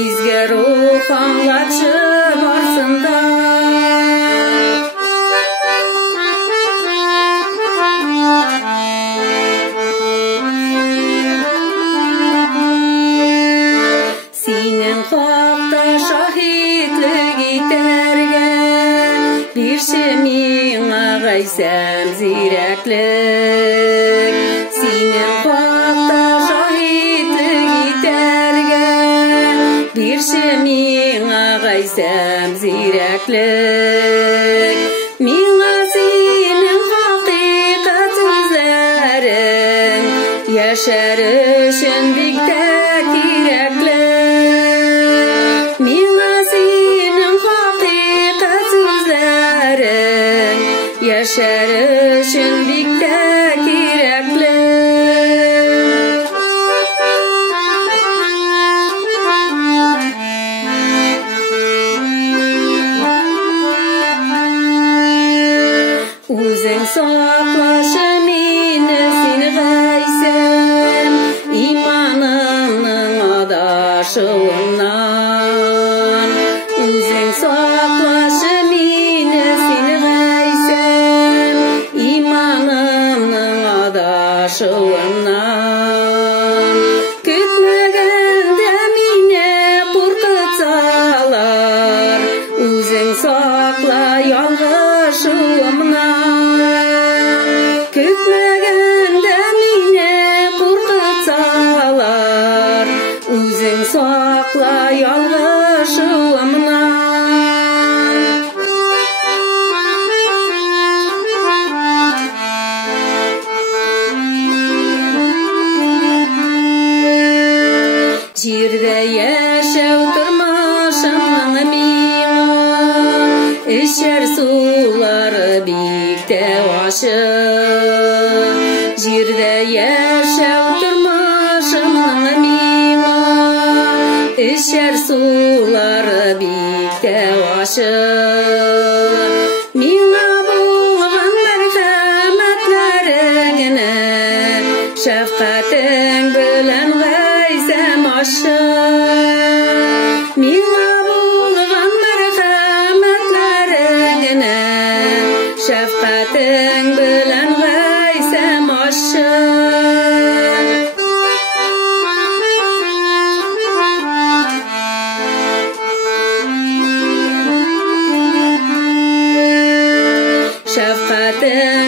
изге рух аңлатшы барсында. Синең хакта шаһидлек итәргә бирче миңа гайсәм зирәклек. Синең хакта шаһидлек итәргә бирче миңа гайсәм зирәклек. Миңа синең хакыйкать сүзләрең яшәр өчен бик тә кирәкле. Миңа синең хакыйкать сүзләрең яшәр өчен бик тә кирәкле. Үзең саклашы мине, син гайсәм, иманыңның адашуыннан. Үзең саклашы мине, син гайсәм, иманыңның адашуыннан. Көтмәгәндә мине куркытсалар, үзең сакла ялгышуымнан. Көтмәгәндә мине куркытсалар, үзең сакла ялгышуымнан. Җирдә яшәү тормышымның миңа эчәр сулары бик тә ачык. Җирдә яшәү тормышымның миңа эчәр сулары бик тә ачык. Миңа булган мәрхәмәтләреңне шәфкатең белән гайсәм ачык. Миңа булган мәрхәмәтләреңне шәфкатең белән гайсәм ачык. Шәфкатең